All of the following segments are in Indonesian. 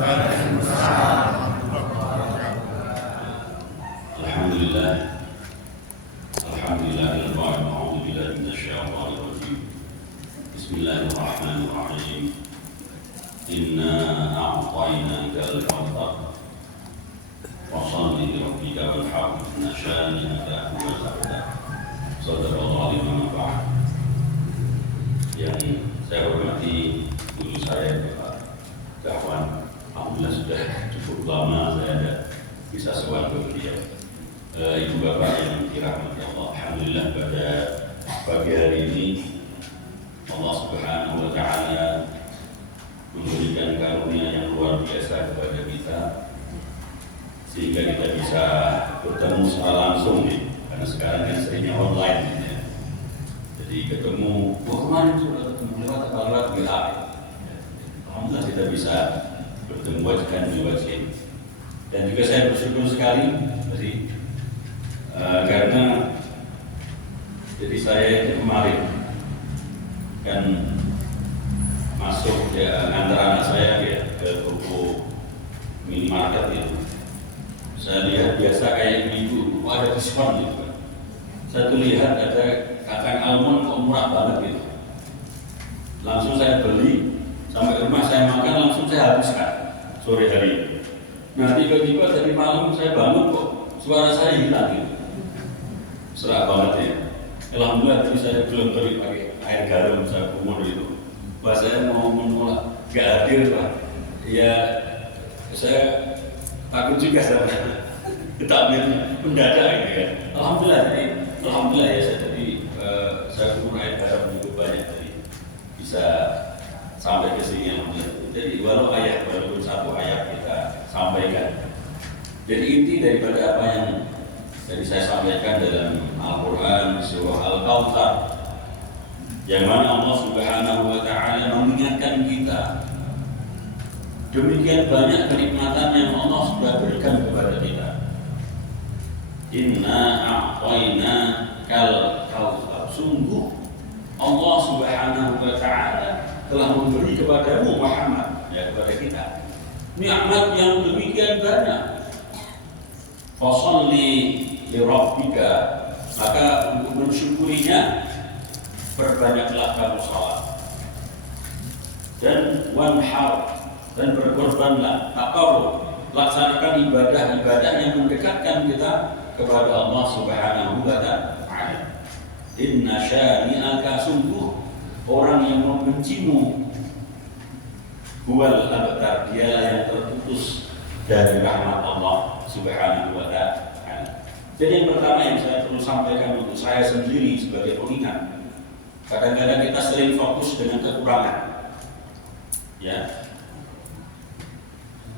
Alhamdulillah. Alhamdulillahirabbil alamin. A'udzubillahi minasyaitonir rajim. Bismillahirrahmanirrahim. Inna a'tainakal kautsar. Fasholli li rabbika wanhar. Inna syani'aka huwal abtar. Shadaqallahu al-azim. Yang saya hormati guru saya Pak Gafwan, alhamdulillah sudah cukup lama saya ada bisa sowan ke beliau. Ibu bapak yang dirahmati Allah, alhamdulillah pada pagi hari ini Allah Subhanahu wa taala memberikan karunia yang luar biasa kepada kita sehingga kita bisa bertemu secara langsung nih, karena sekarang kan seringnya online ya. Jadi ketemu, kemarin sudah ketemu lewat WA. Alhamdulillah kita bisa bertemu wajah di wajah. Dan juga saya bersyukur sekali karena jadi saya itu kemarin kan masuk ya antara anak saya ya ke toko minimarket itu. Saya lihat biasa kayak ibu ada diskon gitu kan. Saya tuh lihat ada kacang almond kok murah banget gitu. Langsung saya beli, sampai ke rumah saya makan, langsung saya habiskan sore hari itu. Nah tiba-tiba dari malam saya bangun kok suara saya hilang gitu. Serah banget ya. Alhamdulillah tadi saya belum beri pakai air garam, saya kumur itu. Pak saya mau menolak, gak hadir Pak. Ya saya takut juga sama takmirnya mendadak gitu kan. Alhamdulillah ya saya kumur air garam cukup banyak tadi. Bisa sampai ke sini alhamdulillah. Jadi walaupun satu ayat kita sampaikan. Jadi inti daripada apa yang tadi saya sampaikan dalam Al-Quran surah Al-Kautsar, yang mana Allah Subhanahu wa taala mengingatkan kita demikian banyak kenikmatan yang Allah sudah berikan kepada kita. Inna a'tainakal kautsar. Sungguh Allah Subhanahu wa taala telah memberi kepadamu Muhammad, ya kepada kita, nikmat yang demikian banyak. Fasholli li rabbika, maka untuk mensyukurinya berbanyaklah kamu salat, dan wanhar, dan berkorbanlah, taqarrub, laksanakan ibadah-ibadah yang mendekatkan kita kepada Allah Subhanahu wa taala. Inna syani'aka, sungguh orang yang membencimu huwal abtar, dialah yang terputus dari rahmat Allah Subhanahu wa taala. Jadi yang pertama yang saya perlu sampaikan untuk saya sendiri sebagai pengingat, kadang-kadang kita sering fokus dengan kekurangan, ya,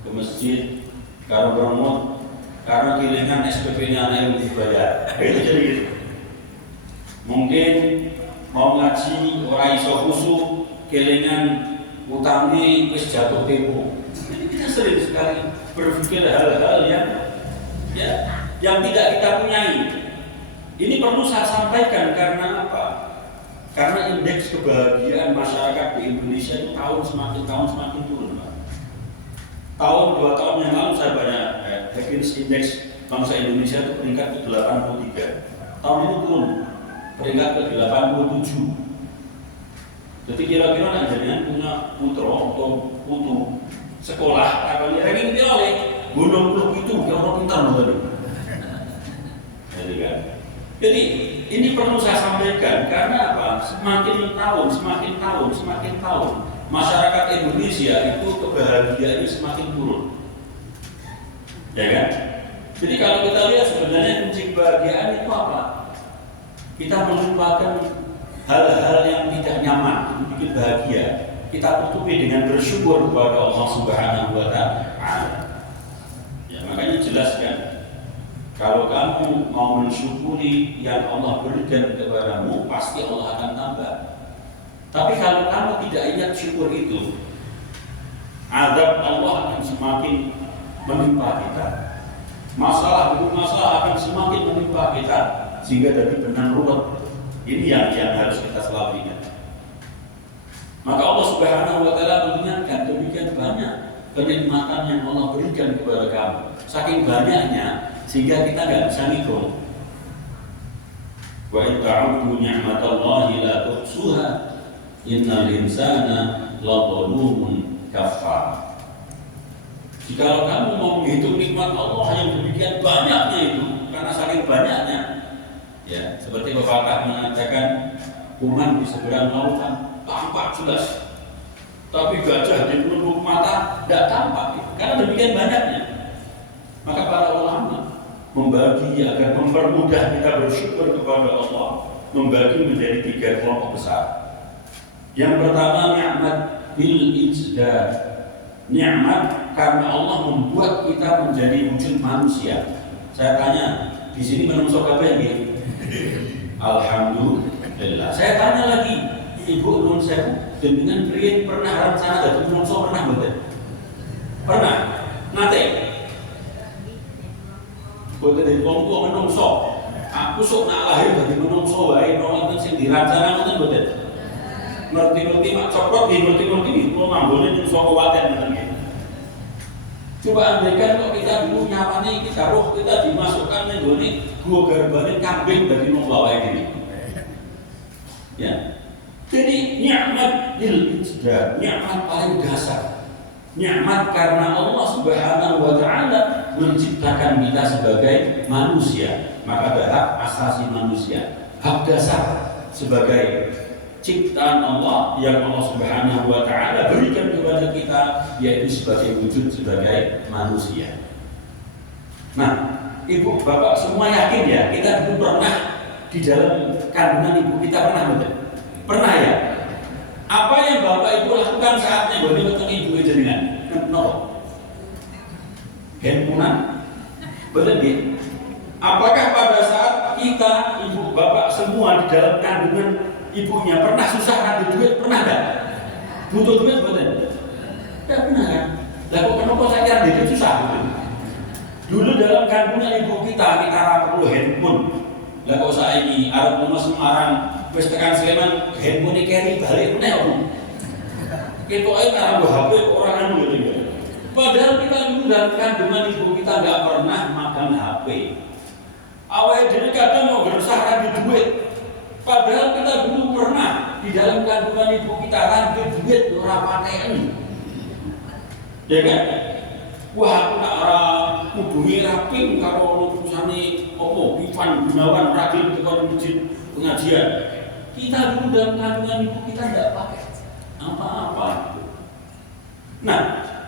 ke masjid, karo bermut, karena kilingan SPP-nya anak yang dibayar, itu jadi gitu. Mungkin mau ngaji orang iso khusuk, kilingan utami wis jatuh tempo. Jadi kita sering sekali berpikir hal-hal yang tidak kita punyai. Ini perlu saya sampaikan karena apa? Karena indeks kebahagiaan masyarakat di Indonesia itu semakin turun. Tahun 2 tahun yang lalu saya banyak happiness index bangsa Indonesia itu peringkat ke 83. Tahun ini turun peringkat ke 87. Jadi kira-kira nantinya punya putra atau putu sekolah akan ranking oleh gunung peluk itu yang orang pintar betul. Jadi ini perlu saya sampaikan karena apa? Semakin tahun masyarakat Indonesia itu kebahagiaannya semakin turun. Ya kan? Jadi kalau kita lihat sebenarnya kunci kebahagiaan itu apa? Kita melupakan hal-hal yang tidak nyaman untuk bikin bahagia. Kita tutupi dengan bersyukur kepada Allah Subhanahu wa taala. Ya, makanya jelaskan, kalau kamu mau mensyukuri yang Allah berikan kepadamu, pasti Allah akan tambah. Tapi kalau kamu tidak ingat syukur itu, azab Allah akan semakin menimpa kita. Masalah akan semakin menimpa kita sehingga jadi benang ruwet. Ini yang harus kita selalu ingat. Maka Allah Subhanahu wa taala mengingatkan demikian banyak kenikmatan yang Allah berikan kepada kamu. Saking banyaknya sehingga kita nggak bisa ngitung. Wa in ta'uddu ni'matallahi la tuhsuha innal insana ladzalumun kafar. Jika kamu mau menghitung nikmat Allah yang demikian banyaknya itu, karena saking banyaknya, ya seperti pepatah mengatakan, kuman di seberang lautan tampak jelas, tapi gajah di pelupuk mata tidak tampak, karena demikian banyaknya. Maka para ulama membagi agar mempermudah kita bersyukur kepada Allah, membagi menjadi 3 kelompok besar. Yang pertama, ni'mat bil ijdad. Nikmat karena Allah membuat kita menjadi wujud manusia. Saya tanya, di sini menungso kabeh nggih? Alhamdulillah. Saya tanya lagi, Ibu nun sewu, dengan priyen pernah rencana dadi menungso pernah mboten? Pernah. Nate. Boten dadi wong tuwa menungso. Aku sok nak lahir dadi menungso wae, wonten sing dirancana ngoten mboten? Ngerti-ngerti mak cokot ngerti-ngerti kok manggone ning saka waten ngoten. Coba andaikan kok kita dulu nyapane kita roh kita dimasukkan ning gone gua garbane kambing dadi wong wae iki. Ya. Jadi nikmat bil ijdad, nikmat paling dasar. Nikmat karena Allah Subhanahu wa taala menciptakan kita sebagai manusia. Maka ada hak asasi manusia, hak dasar sebagai ciptaan Allah yang Allah Subhanahu wa taala berikan kepada kita, yaitu sebagai wujud sebagai manusia. Nah, Ibu, Bapak semua yakin ya, kita dulu pernah di dalam kandungan ibu kita pernah betul? Pernah ya? Apa yang Bapak Ibu lakukan saatnya boleh ketemu ibu jenengan? No. Handphone? Betul ya? Apakah pada saat kita, Ibu, Bapak semua di dalam kandungan ibunya pernah susah ngambil duit, pernah enggak? Butuh duit betul? Enggak pernah kan? Lah kok kenapa saya kira duit susah betul? Dulu dalam kandungan ibu kita perlu handphone. Lah kok saiki arep lunga Semarang wis tekan Sleman handphone keri balik meneh om. Ketoke karo HP orang anu gitu. Padahal kita dulu dalam kandungan ibu kita enggak pernah makan HP. Awalnya dhewe kadang mau berusaha ngambil duit. Padahal kita dulu pernah di dalam kandungan ibu kita ngambil duit ora paten. Ya kan? Wah, aku tak hubungi rapi karo utusane opo Ivan Gunawan Raden tekan masjid pengajian. Kita dulu dalam kandungan ibu kita tidak pakai apa-apa. Nah,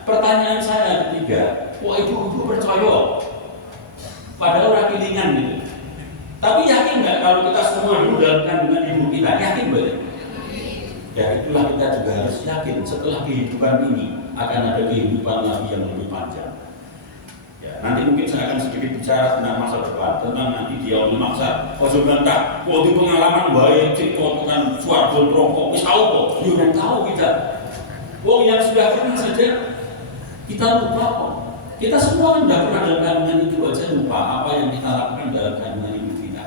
pertanyaan saya ketiga, kok ibu percaya? Padahal orang kilingan gitu. Tapi yakin nggak kalau kita semua dulu dalam kandungan ibu kita? Yakin boleh? Ya itulah kita juga harus yakin setelah kehidupan ini akan ada kehidupan lagi yang lebih panjang. Ya, nanti mungkin saya akan sedikit bicara tentang masa depan, tentang nanti dia memaksa. Oh sebentar, di pengalaman baik, cek kan suatu rokok, wis tahu kok, dia tahu kita. Yang sudah pernah saja kita lupa kok. Kita semua sudah pernah dalam kandungan itu aja lupa apa yang kita lakukan dalam kandungan ibu kita.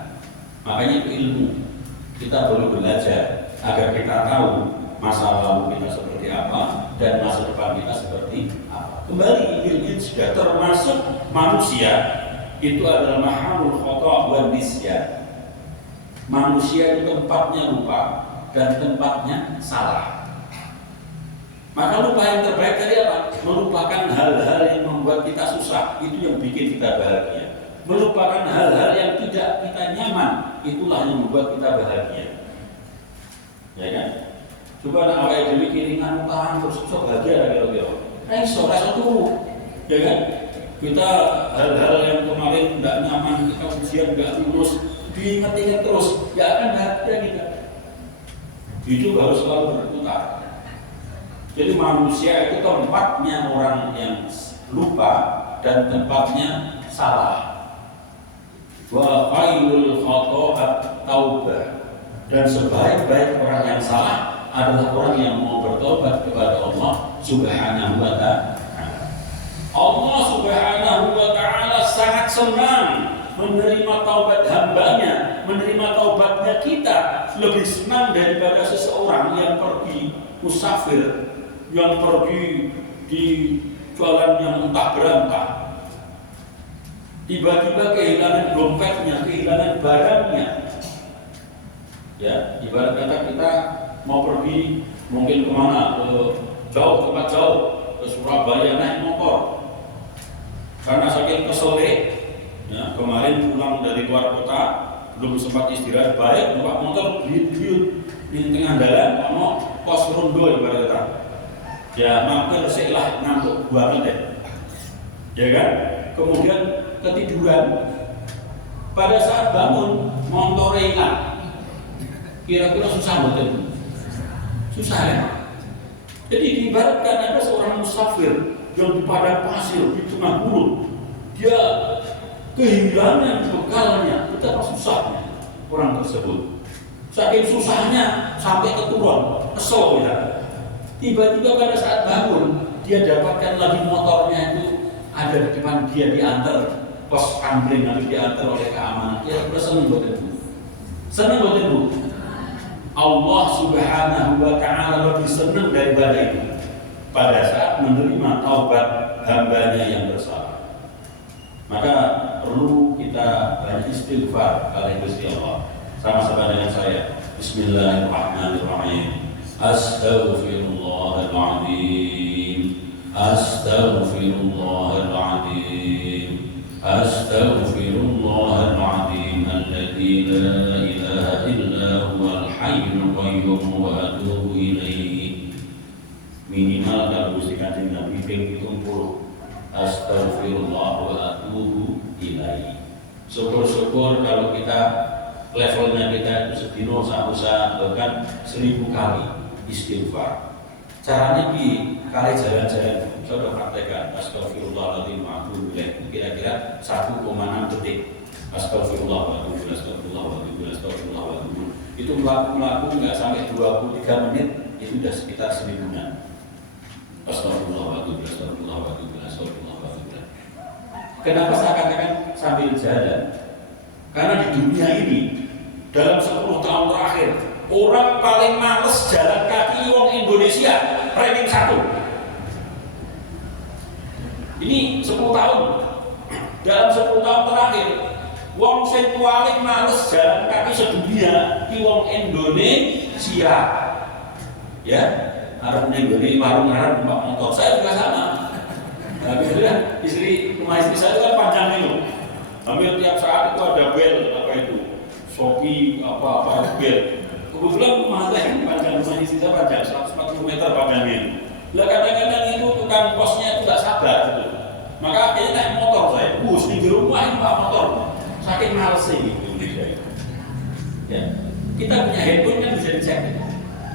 Makanya itu ilmu. Kita perlu belajar agar kita tahu masa lalu kita seperti apa dan masa depan kita seperti apa. Kembali ilmu sudah termasuk manusia itu adalah mahalul khata' wan nisyan. Manusia itu tempatnya lupa dan tempatnya salah. Maka lupa yang terbaik tadi apa? Melupakan hal-hal yang membuat kita susah, itu yang bikin kita bahagia. Melupakan hal-hal yang tidak kita nyaman, itulah yang membuat kita bahagia. Ya kan? Coba nak awal demi kiringan utang terus bahagia kira-kira. Iso tuh, ya kan? Kita hal-hal yang kemarin tidak nyaman, kita ujian nggak lulus, diingat-ingat terus, nggak akan bahagia kita. Hidup harus selalu berputar. Jadi manusia itu tempatnya orang yang lupa dan tempatnya salah. Wa khairul khata'a taubah. Dan sebaik-baik orang yang salah adalah orang yang mau bertobat kepada Allah Subhanahu wa ta'ala. Allah Subhanahu wa ta'ala sangat senang menerima taubat hambanya, menerima taubatnya kita, lebih senang daripada seseorang yang pergi musafir, yang pergi di jualan yang entah berantah. Tiba-tiba kehilangan dompetnya, kehilangan barangnya. Ya, ibarat kata kita mau pergi mungkin kemana, ke jauh, tempat jauh, ke Surabaya naik motor. Karena saking keselnya, ya, kemarin pulang dari luar kota, belum sempat istirahat baik, numpak motor biut-biut di tengah jalan, mau pos rondo ibarat kata. Ya, mampir setelah ngantuk banget deh. Ya kan? Kemudian ketiduran. Pada saat bangun, motornya hilang. Kira-kira susah betul. Susah ya? Jadi diibaratkan ada seorang musafir yang di padang pasir, di tengah gunung. Dia kehilangan bekalnya, betapa susahnya orang tersebut. Saking susahnya sampai keturun, kesel ya. Tiba-tiba pada saat bangun, dia dapatkan lagi motornya itu ada di depan dia, diantar pos kampling, lalu diantar oleh keamanan. Dia senang buat itu. Senang buat itu. Allah Subhanahu wa Ta'ala lebih senang daripada itu pada saat menerima taubat hambanya yang bersalah. Maka perlu kita banyak istighfar kepada Gusti Allah. Sama-sama dengan saya. Bismillahirrahmanirrahim. Astaghfirullahaladzim. Astaghfirullahaladzim. Astaghfirullahaladzim. Alladzi la ilaha illa huwal hayyul qayyum wa atubu ilaihi. Minimal kalau Gusti Kanjeng Nabi ping 70. Astaghfirullah wa atubu ilaihi. Syukur-syukur kalau kita levelnya kita itu sedino usah bahkan 1000 kali istighfar. Caranya di kali jalan-jalan, saya sudah praktekkan astagfirullahaladzim wa atubu ilaihi kira-kira 1,6 detik. Astagfirullah wa atubu ilaihi, astagfirullah wa atubu ilaihi, astagfirullah wa atubu ilaihi. Itu melaku nggak sampai 23 menit, itu sudah sekitar 1000-an. Astagfirullah wa atubu ilaihi, astagfirullah wa atubu ilaihi, astagfirullah wa atubu ilaihi. Kenapa saya katakan sambil jalan? Karena di dunia ini dalam 10 tahun terakhir orang paling males jalan kaki wong Indonesia ranking 1. Ini 10 tahun. Dalam 10 tahun terakhir wong sing paling males jalan kaki sedunia di wong Indonesia. Ya, arep ning gone warung arep numpak motor. Saya juga sama. Nah, kemudian rumah istri saya itu kan panjang itu. Hampir tiap saat itu ada bel apa itu, Shopee apa bel. Kebetulan rumah saya ini panjang, rumah istri saya panjang 140 meter panjangnya. Lah kadang-kadang itu tukang posnya itu nggak sabar gitu. Maka akhirnya naik motor saya. Di rumah ini pak motor. Saking malesnya gitu. Ya, kita punya handphone kan bisa dicek.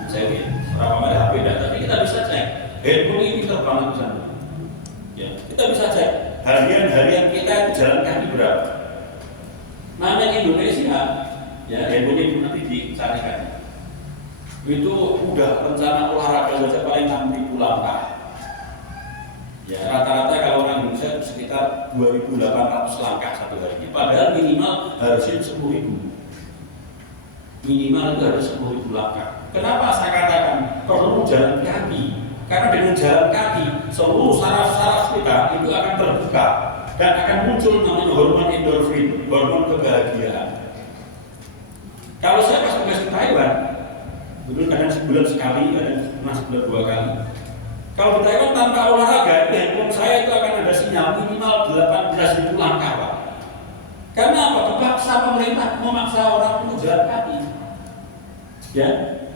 Saya berapa ada HP dan tapi kita bisa cek. Handphone ini kita banget di sana. Ya, kita bisa cek harian kita itu jalan kaki berapa. Namanya Indonesia, ya handphone itu nanti dicarikan. Itu udah rencana olahraga saja paling 6.000 langkah. Ya rata-rata kalau orang Indonesia sekitar 2.800 langkah satu hari. Padahal minimal harusnya 10.000. Minimal itu harus 10.000 langkah. Kenapa saya katakan perlu jalan kaki? Karena dengan jalan kaki seluruh saraf-saraf kita itu akan terbuka dan akan muncul namanya hormon endorfin, hormon kebahagiaan. Kalau saya pas tugas di Taiwan, dulu kadang sebulan sekali, kadang pernah sebulan 2 kali. Kalau di Taiwan tanpa olahraga, handphone saya itu akan ada sinyal minimal 18.000 langkah, Pak. Karena apa? Dipaksa pemerintah memaksa orang untuk jalan kaki. Ya,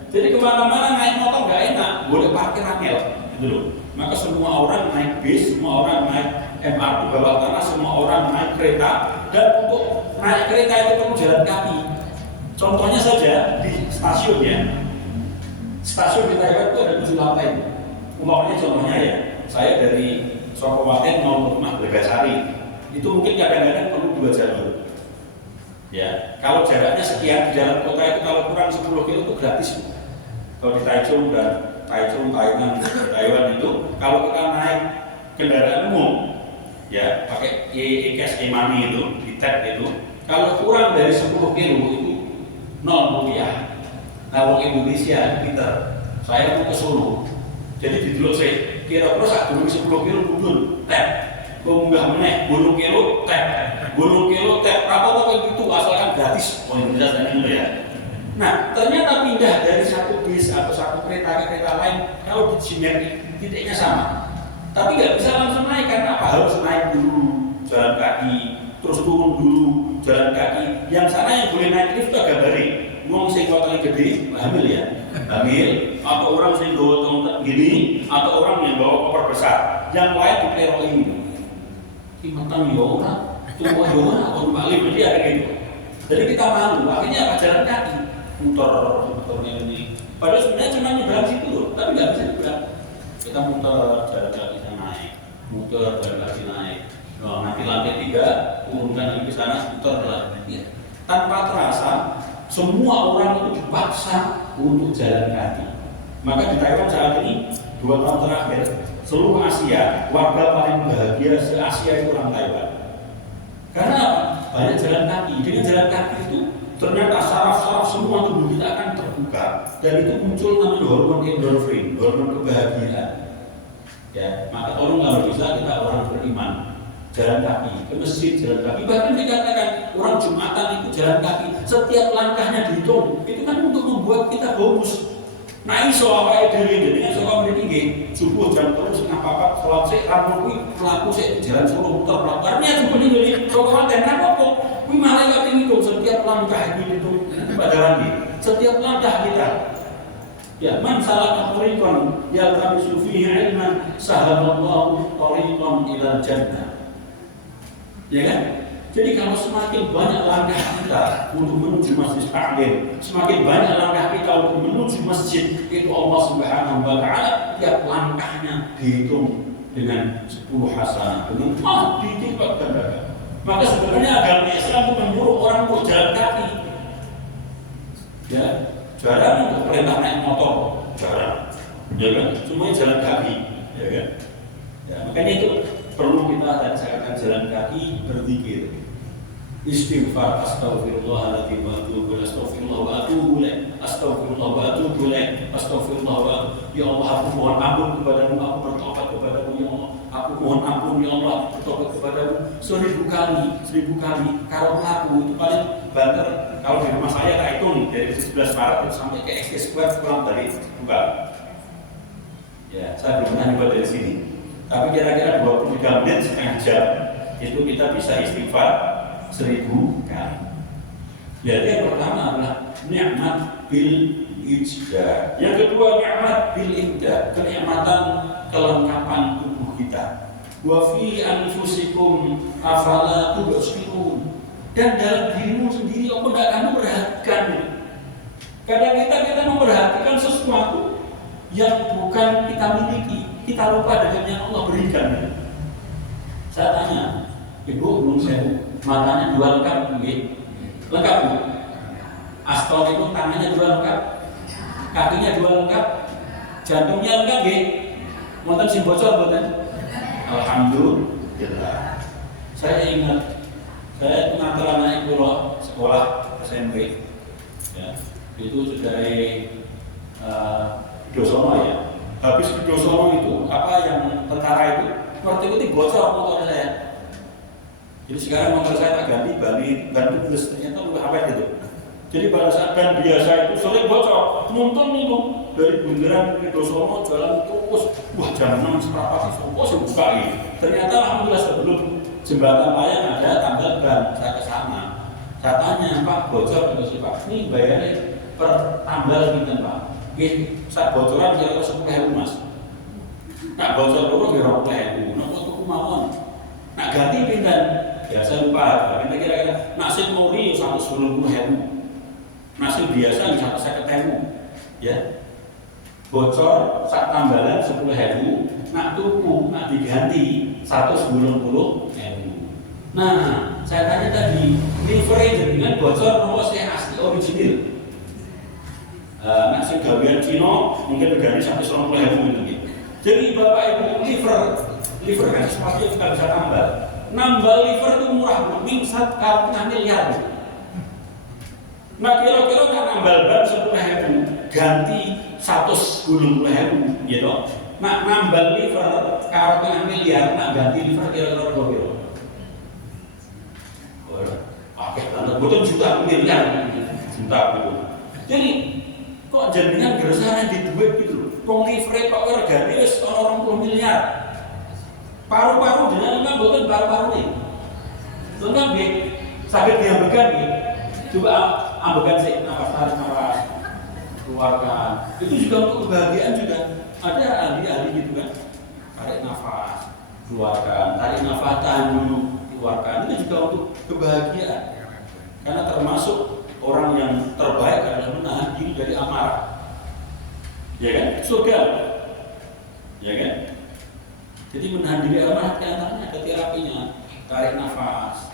jadi kemana-mana naik motor nggak enak, boleh parkir angel, gitu loh. Maka semua orang naik bis, semua orang naik MRT bawah tanah, semua orang naik kereta, dan untuk naik kereta itu perlu jalan kaki. Contohnya saja di stasiunnya, stasiun di Taiwan itu ada 7 lantai. Umpamanya contohnya ya, saya dari Sokowaten mau ke rumah Blegasari, itu mungkin kadang-kadang perlu 2 jalur. Ya, kalau jaraknya sekian di jalan kota itu kalau kurang 10 km itu gratis. Kalau di Taichung dan Taiwan itu kalau kita naik kendaraan umum ya pakai e-cash e-money itu di tap itu kalau kurang dari 10 km itu 0 rupiah. Nah, Indonesia pinter. Saya mau ke Solo. Jadi di dulu kira-kira sak durung 10 kilo budul teh. Munggah meneh 10 kilo teh. 10 kilo teh apa-apa itu asalkan gratis. Oh Indonesia sana ya. Nah, ternyata pindah dari satu bis atau satu kereta ke kereta lain kalau di sinergi titiknya sama. Tapi nggak bisa langsung naik karena apa? Harus naik dulu jalan kaki, terus turun dulu jalan kaki. Yang sana yang boleh naik lift itu agak bari. Wong sing kotane gede, hamil ya. Hamil atau orang sing bawa tongkat gini atau orang yang bawa koper besar. Yang lain dipleroi. Mentang ya orang, tua ya orang, atau balik jadi ada gitu. Jadi kita malu, akhirnya apa jalan kaki, muter ini. Padahal sebenarnya cuma nyebrang situ loh, tapi nggak bisa nyebrang. Kita muter jalan kaki sana naik, muter jalan kaki naik. Nah, nanti lantai 3 turunkan lagi ke sana, muter lagi. Ya. Tanpa terasa, semua orang itu dipaksa untuk jalan kaki. Maka di Taiwan saat ini 2 tahun terakhir. Seluruh Asia, warga paling bahagia se-Asia itu orang Taiwan. Karena apa? Banyak jalan kaki. Dengan jalan kaki itu ternyata saraf-saraf semua tubuh kita akan terbuka dan itu muncul namanya hormon endorfin, hormon kebahagiaan. Ya, maka tolong kalau bisa kita orang beriman jalan kaki ke masjid, jalan kaki. Bahkan dikatakan orang Jumatan itu jalan kaki, setiap langkahnya dihitung. Itu kan untuk membuat kita bonus. Nah iso awake dhewe jenengan saka mriki subuh jam 3 setengah 4 salat sik rampung kuwi mlaku sik jalan Solo muter artinya subuh ini saka konten apa kuwi malaikat ngitung setiap langkah itu padaran iki setiap langkah kita ya man salaka tariqan ya tamisu fihi ilman sahalallahu tariqan ila jannah ya kan. Jadi kalau semakin banyak langkah kita untuk menuju masjid taklim, semakin banyak langkah kita untuk menuju masjid, itu Allah Subhanahu wa Ta'ala tiap langkahnya dihitung dengan 10 hasanah, dengan dilipat gandakan. Maka sebenarnya agama Islam itu menyuruh orang untuk jalan kaki. Ya, jarang untuk perintah naik motor, jarang. Ya kan? Semuanya jalan kaki, ya kan? Ya, makanya itu perlu kita saya katakan jalan kaki berzikir. Istighfar astaghfirullahaladzim wa atubu ilaih astaghfirullah wa atubu ilaih astaghfirullah wa atubu ilaih astaghfirullah wa ya Allah aku mohon ampun kepadamu aku bertobat kepadamu ya Allah aku mohon ampun ya Allah aku bertobat kepadamu 1000 kali kalau aku itu paling banter kalau di rumah saya tak hitung dari 11 Maret sampai ke XT Square pulang dari bukan ya saya belum pernah nyoba dari sini tapi kira-kira 23 menit setengah jam itu kita bisa istighfar 1000 kali. Jadi yang pertama adalah nikmat bil ijda. Yang kedua nikmat bil imda, kenikmatan kelengkapan tubuh kita. Wa fi anfusikum afala tubsirun. Dan dalam dirimu sendiri apa enggak kamu perhatikan? Kadang kita memperhatikan sesuatu yang bukan kita miliki, kita lupa dengan yang Allah berikan. Saya tanya, Ibu belum sewu, matanya 2 lengkap, lengkap Bu. Astol itu tangannya 2 lengkap, kakinya 2 lengkap, jantungnya lengkap, Monten sing bocor boten. Alhamdulillah. Saya ingat, saya ngantar anak kula sekolah SMP, ya, itu dari Dosono ya. Habis di Dosono itu apa yang tentara itu, ngerti bocor motor saya. Jadi sekarang motor saya tak ganti ban tubles ternyata lu apa gitu. Jadi pada saat ban biasa itu sore bocor, nonton itu dari bundaran ke Dosono jalan terus, wah jam 6 seperempat itu, buka ini. Ternyata alhamdulillah sebelum jembatan layang ada tanggal ban, saya ke sana. Saya tanya Pak bocor itu sih Pak, ini bayarnya per tanggal gitu Pak. Saat bocoran kira-kira 10.000 Mas. Nak bocor dulu kira 20.000, nopo tuku mawon. Nak ganti pindah. Ya saya lupa, kita kira-kira nasib mori 110.000, nasib biasa bisa 50.000, ya. Bocor saat tambalan 10.000, nak tuku, nak diganti 190.000. Nah, saya tanya tadi, livery dengan bocor nomor saya asli original. Nasib gawian Cino mungkin diganti sampai 190.000 gitu. Jadi Bapak Ibu liver kan sesuatu yang kita bisa tambah. Nambah liver itu murah, mingsat kalau miliar. Nah kira-kira kan nambah ban 10.000 ganti 110.000, gitu. nak nambah liver karo 5 miliar, nak ganti liver kira-kira berapa? Pakai tanda betul juta miliar juta gitu. Jadi kok jadinya gersane di duit gitu loh. Wong liver kok regane wis ana 20 miliar. Paru-paru jenengan memang betul paru-paru nih. Tentang dia sakit diambekan gitu. Coba ambekan sih nafas keluarkan. Itu juga untuk kebahagiaan juga. Ada ahli-ahli gitu kan. Tarik nafas, keluarkan. Tarik nafas, tahan dulu, keluarkan. Itu juga untuk kebahagiaan. Karena termasuk orang yang terbaik adalah menahan diri dari amarah. Ya kan? Surga. Ya kan? Jadi menahan diri amarah antaranya ada terapinya. Tarik nafas,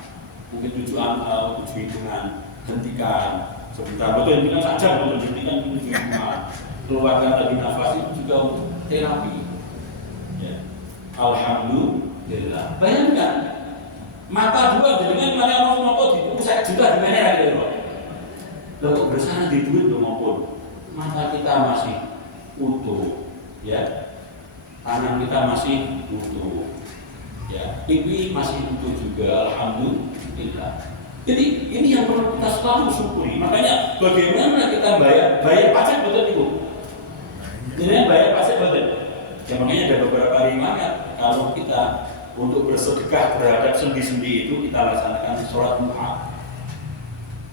mungkin 7 angka, 7 hitungan, hentikan sebentar, betul hentikan saja, betul hentikan 7 hitungan, keluarkan lagi nafas, itu juga untuk terapi. Ya. Alhamdulillah. Bayangkan mata dua dengan mana yang mau di saya juga di mana lagi loh. Lalu bersama di duit loh maupun mata kita masih utuh, ya, tangan kita masih utuh. Ya, ini masih utuh juga, alhamdulillah. Jadi ini yang perlu kita selalu syukuri. Makanya bagaimana kita bayar pajak betul itu. Jadi bayar pajak betul. Ya makanya ada beberapa riwayat kalau kita untuk bersedekah terhadap sendi-sendi itu kita laksanakan sholat duha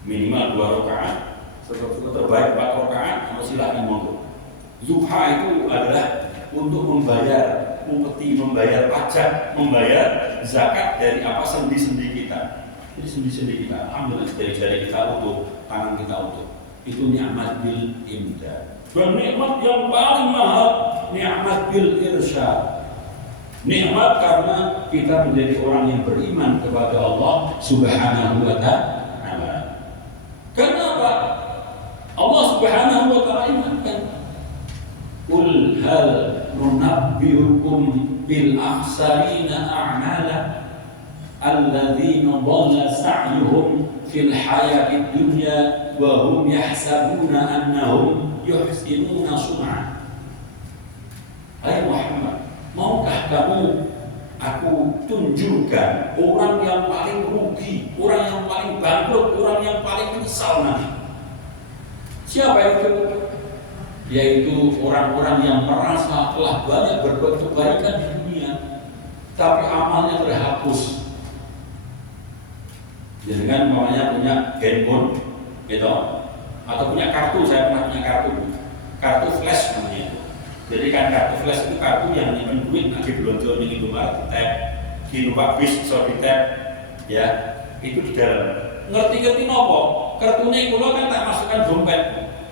minimal 2 rakaat, terbaik 4 rakaat, atau silakan monggo. Duha itu adalah untuk membayar upeti, membayar pajak, membayar zakat dari apa sendi-sendi kita. Jadi sendi-sendi kita, alhamdulillah jari-jari kita utuh, tangan kita utuh. Itu nikmat bil imdad. Dan nikmat yang paling mahal, nikmat bil irsyad. Nikmat karena kita menjadi orang yang beriman kepada Allah Subhanahu wa ta'ala. Kenapa? Allah Subhanahu wa ta'ala ingatkan, Qul hal nunabbi'ukum bil akhsarina a'mala alladzina dhalla sa'yuhum fil hayatid dunya wa hum yahsabuna annahum yuhsinuna sun'a. Hai Muhammad, maukah kamu aku tunjukkan orang yang paling rugi, orang yang paling bangkrut, orang yang paling menyesal nanti? Siapa itu? Yaitu orang-orang yang merasa telah banyak berbuat kebaikan di dunia, tapi amalnya terhapus. Jadi kan mamanya punya handphone, gitu, atau punya kartu. Saya pernah punya kartu flash namanya. Jadi kan kartu flash itu kartu yang nyimpen duit, lagi belanja di Indomaret, di tap, di numpak bis, so di tap, ya, itu di dalam. Ngerti-ngerti nopo? Kartunya itu kan tak masukkan dompet.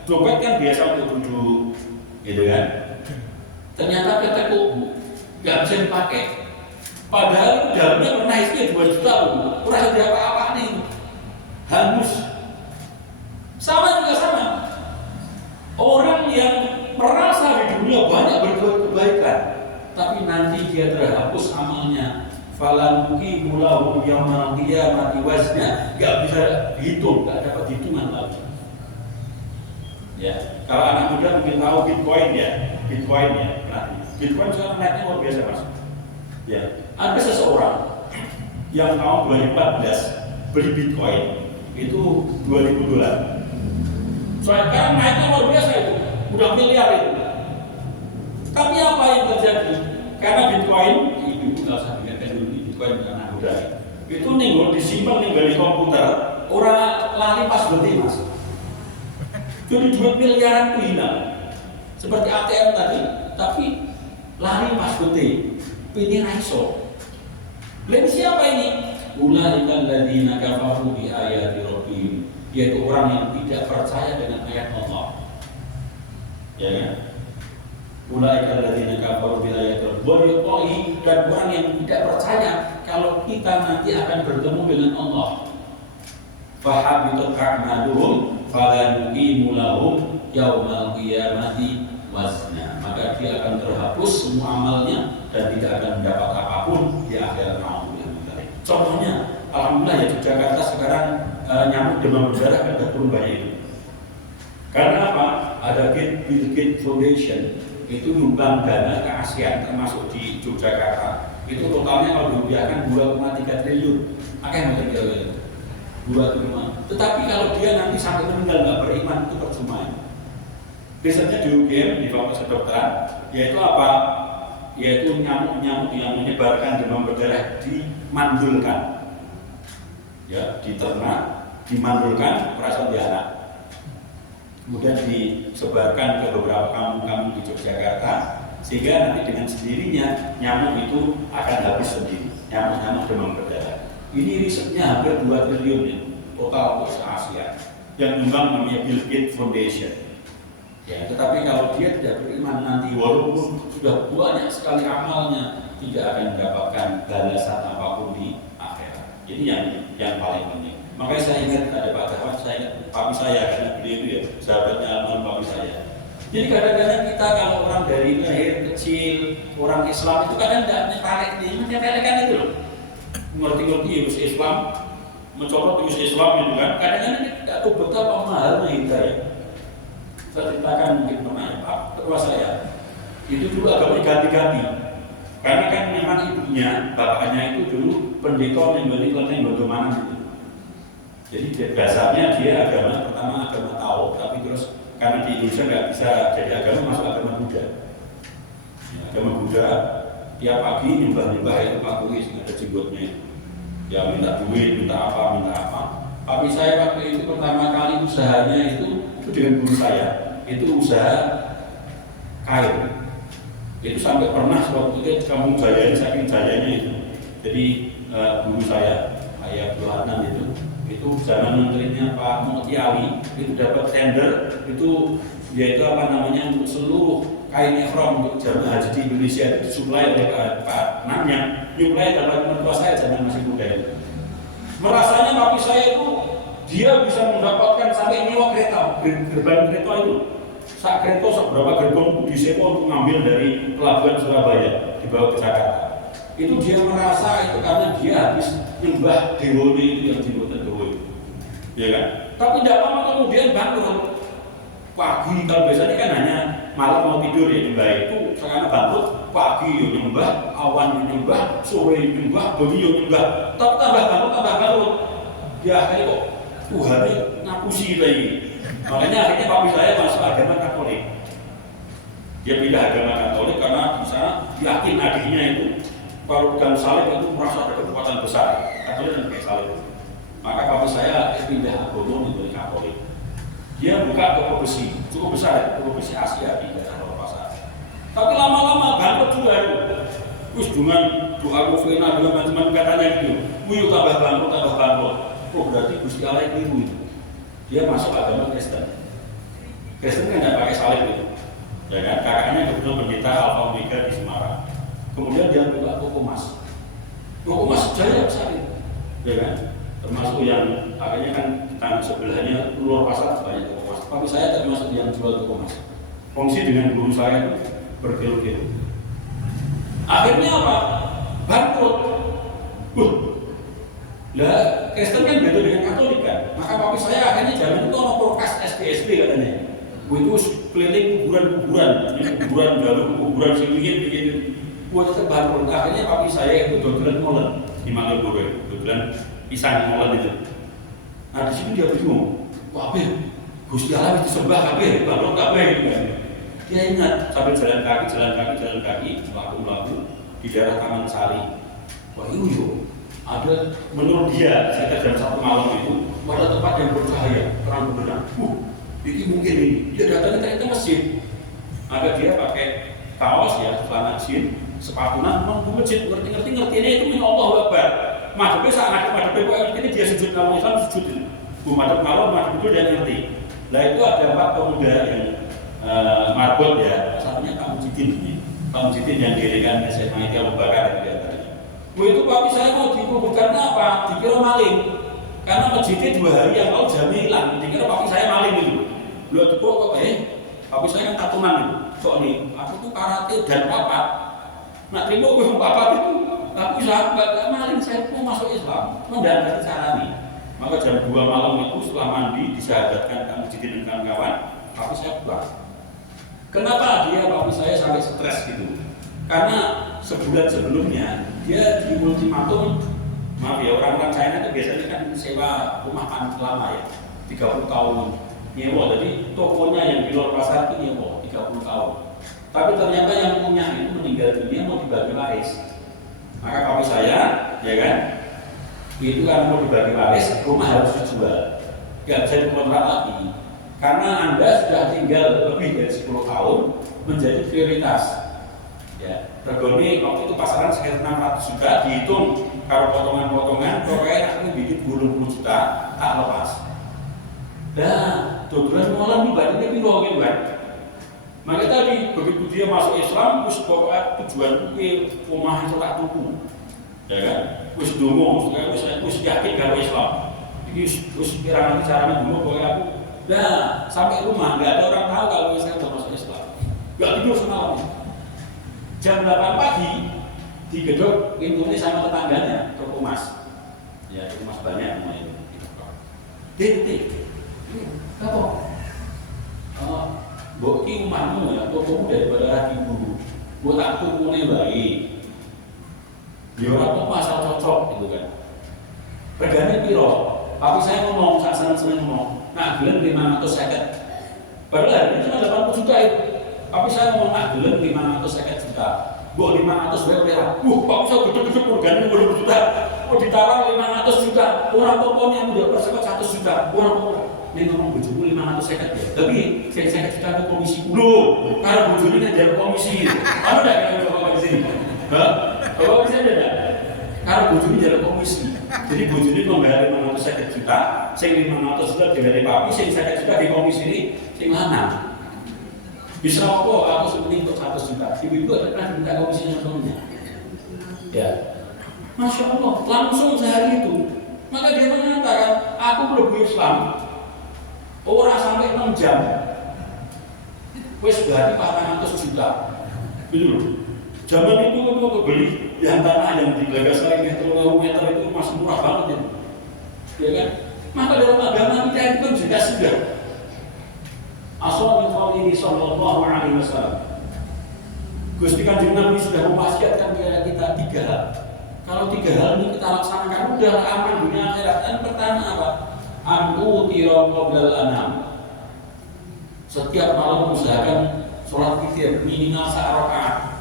Dompet kan biasa untuk duduk, gitu kan? Ternyata kataku nggak bisa dipakai. Padahal dalamnya pernah isinya 2 juta, kurang ada apa-apa nih, hangus. Sama juga sama. Orang yang merasa di dunia banyak berbuat kebaikan, tapi nanti dia terhapus amalnya. Falan tuqimu lahum yaumal qiyamati wazna, nggak bisa dihitung, nggak dapat hitungan lagi. Ya, kalau anak muda mungkin tahu Bitcoin ya, nah, Bitcoin sekarang naiknya luar biasa mas. Ya, ada seseorang yang tahun 2014 beli Bitcoin itu $2.000. Sekarang naiknya luar biasa itu, udah miliar itu. Tapi apa yang terjadi? Karena Bitcoin, ibu nggak usah dengarkan dulu Bitcoin anak muda. Itu nih disimpan di komputer, orang lari pas berhenti mas. Jadi duit miliaran itu hilang, seperti ATM tadi, tapi lari pas putih, pilih raiso. Lain siapa ini? Ulaika alladzina kafaru bi ayati rabbihim, yaitu orang yang tidak percaya dengan ayat Allah. Ya kan? Ulaika alladzina kafaru bi ayati rabbihim, dan orang yang tidak percaya kalau kita nanti akan bertemu dengan Allah. Fahabitat a'maluhum fala nuqimu lahum yaumal qiyamati wazna, maka dia akan terhapus semua amalnya dan tidak akan mendapat apapun di akhirat. Contohnya, alhamdulillah ya di Jakarta sekarang nyamuk demam berdarah kan turun banyak itu. Karena apa? Ada Bill Gates Foundation itu nyumbang dana ke ASEAN termasuk di Yogyakarta itu totalnya kalau dirupiahkan 2,3 triliun. Akan betul kira-kira 2,5. Tetapi kalau dia nanti sampai meninggal nggak beriman itu percuma. Risetnya di UGM di Fakultas Kedokteran yaitu apa? Yaitu nyamuk-nyamuk yang menyebarkan demam berdarah dimandulkan, ya, diternak, dimandulkan, perasaan di anak. Kemudian disebarkan ke beberapa kampung-kampung di Yogyakarta sehingga nanti dengan sendirinya nyamuk itu akan habis sendiri, nyamuk-nyamuk demam berdarah. Ini risetnya hampir 2 triliun ya, total untuk Asia yang nyumbang namanya Bill Gates Foundation. Ya, tetapi kalau dia tidak beriman nanti walaupun sudah banyak sekali amalnya tidak akan mendapatkan balasan apapun di akhirat. Ini yang paling penting. Makanya saya ingat ada Pak Dahwan, saya ingat papi saya karena beliau itu ya sahabatnya almarhum papi saya. Jadi kadang-kadang kita kalau orang dari lahir kecil orang Islam itu kadang tidak tertarik nih, menyepelekan itu loh. Ngerti-ngerti ya Islam, mencoba terus Islam itu kan. Kadang-kadang kita tidak tahu betapa mahalnya hidayah. Saya ceritakan mungkin pernah ya Pak ketua saya itu dulu agamanya ganti-ganti. Karena kan memang ibunya, bapaknya itu dulu pendeta yang balik-balik bagaimana gitu. Jadi dasarnya dia agama pertama agama Tao, tapi terus karena di Indonesia nggak bisa jadi agama masuk agama Buddha. Ya, agama Buddha tiap pagi nyembah-nyembah itu Pak Kuis ada jenggotnya itu. Ya minta duit, minta apa. Tapi saya waktu itu pertama kali usahanya itu dengan guru saya, itu usaha kain. Itu sampai pernah waktu itu kampung Jaya ini saking jayanya itu. Jadi guru saya, Ayah Bulanan itu zaman menterinya Pak Mu'tiawi itu dapat tender itu yaitu apa namanya untuk seluruh kain ihram untuk jamaah haji di Indonesia itu disuplai oleh Pak Namnya nyuplai dalam mertua saya zaman masih muda itu. Merasanya papi saya itu dia bisa mendapatkan sampai nyewa kereta, gerbang kereta itu saat kereta seberapa gerbong disewa untuk ngambil dari pelabuhan Surabaya dibawa ke Jakarta. Itu dia merasa itu karena dia habis nyembah Dewa itu yang dibuat Dewa itu, ya kan? Tapi tidak lama kemudian bangkrut. Pagi kalau biasanya kan hanya malam mau tidur ya nyembah itu, sekarang bangkrut pagi nyembah, awan nyembah, sore nyembah, bengi nyembah. Tapi tambah bangkrut. Ya akhirnya kok Tuhan ini ngapusi kita ini. Makanya akhirnya papi saya masuk agama Katolik. Dia pindah agama Katolik karena bisa yakin adiknya itu kalau pegang salib itu merasa ada kekuatan besar. Katolik dan pakai salib. Maka papi saya pindah agama menjadi Katolik. Dia buka toko besi, cukup besar ya, toko besi Asia di daerah pasar. Tapi lama-lama bangkrut juga itu. Terus dengan doa novena dengan macam-macam katanya gitu. Wih tambah bangkrut. Oh berarti Gusti Allah itu. Dia masuk agama Kristen. Kristen kan tidak pakai salib itu. Ya kan? Kakaknya kebetulan pendeta Alfa Omega di Semarang. Kemudian dia buka toko emas. Toko emas jaya besar itu. Ya kan? Termasuk yang akhirnya kan tetangga sebelahnya luar pasar banyak toko emas. Tapi saya termasuk yang jual toko emas. Fungsi dengan guru saya itu berkilo-kilo. Akhirnya apa? Bangkrut. Lah Kristen kan beda dengan Katolik kan. Maka papi saya akhirnya zaman itu ono prokas SD katanya. Itu keliling kuburan baru kuburan sing bikin buat terbaru. Akhirnya papi saya itu dodolan molen di Malioboro, dodolan pisang molen itu. Nah di sini dia bingung. Wah, Gusti Allah itu disembah kabeh, baru kabeh gitu kan. Dia ingat sambil jalan kaki, melaku di daerah Taman Sari. Wah, iyo. Ada menurut dia sekitar jam 1 malam itu pada tempat yang bercahaya terang benderang. Ini mungkin ini dia datang ke masjid. Maka dia pakai kaos ya, celana jeans, sepatu mau ke masjid. Ngerti ini itu min Allahu Akbar. Madhepnya saat madhepnya ini dia sujud kalau Islam sujud itu. Madhep malam madhep itu dia ngerti. Nah itu ada 4 pemuda yang marbot ya. Satunya Pak Mujidin yang dirikan SMA Abu Bakar itu. Itu papi saya mau dikuburkan apa? Dikira maling. Karena masjidnya 2 hari yang lalu jamnya hilang. Dikira papi saya maling itu. Lihat kok papi saya kan tatunan itu. Kok nih, aku tuh karate dan papat. Nak terima gue papat itu. Aku gak maling, saya mau masuk Islam. Mendadak cara nih. Maka jam 2 malam itu setelah mandi disyahadatkan Kang Mujidin dan kawan-kawan, papi saya pulang. Kenapa dia papi saya sampai stres gitu? Karena sebulan sebelumnya dia di ultimatum, maaf ya, orang-orang China itu biasanya kan sewa rumah paling lama ya, 30 tahun nyewa. Jadi tokonya yang di luar pasar itu nyewa 30 tahun. Tapi ternyata yang punya itu meninggal dunia, mau dibagi waris. Maka papi saya, ya kan, itu kan mau dibagi waris, rumah harus dijual, nggak bisa dikontrak lagi. Karena Anda sudah tinggal lebih dari 10 tahun menjadi prioritas. Ya, regone waktu itu pasaran sekitar 600 juta, dihitung kalau potongan-potongan, pokoknya aku bikin 20 juta, tak lepas. Nah, dodolan malam dibandingnya piro gitu kan. Maka tadi begitu dia masuk Islam, terus pokoknya tujuan ke rumah itu tak tuku, ya kan? Terus dungo, terus yakin kalau Islam. Jadi terus kira nanti caranya dungo, pokoknya aku. Nah, sampai rumah nggak ada orang tahu kalau saya sudah masuk Islam. Nggak tidur semalam. Jam 8 pagi digedok pintunya sama tetangganya, toko emas. Ya, toko emas banyak namanya. Dente, apa? Mbok ki umahmu ya, tokomu daripada lagi ibu. Mbok tak tukune baik. Dia orang kok masal cocok gitu kan. Regane piro? Tapi saya ngomong, saat seneng-seneng ngomong, nak gelem 550. Padahal ini cuma 80 juta itu. Tapi saya ngomong nak gelem 550 juta. Mbok 500 wae ora. Pak saya gede-gede regane 20 juta. Kok ditawar 500 juta. Orang pokoknya yang udah persekot 100 juta. Orang pokoknya ini ngomong bojomu 550 ya. Tapi saya juta ke komisi kulo. Karena bojone kan jalur komisi. Apa ndak kalau bapak di sini? Hah? Bapak bisa enggak? Karena bojone jalur komisi. Jadi bojone membayar 550 juta, sing 500 juta dari papi, sing 50 juta di komisi ini sing lanang. Bisa apa? Aku sebenarnya untuk 100 juta. Ibu-ibu ada pernah minta komisinya suaminya? Ya. Masya Allah, langsung sehari itu. Maka dia mengatakan, aku mlebu Islam orang sampai 6 jam. Wes berarti 400 juta. Betul. Zaman itu aku beli yang tanah yang di Gagas lagi meter itu masih murah banget itu. Ya kan? Maka dalam agama kita itu kan jelas sudah. Asal min qaulihi sallallahu alaihi wasallam. Gusti Kanjeng Nabi sudah mewasiatkan kepada kita 3 hal. Kalau 3 hal ini kita laksanakan udah aman dunia akhirat. Dan pertama apa? Antu tiro qoblal anam. Setiap malam usahakan sholat witir minimal sa'rakaat.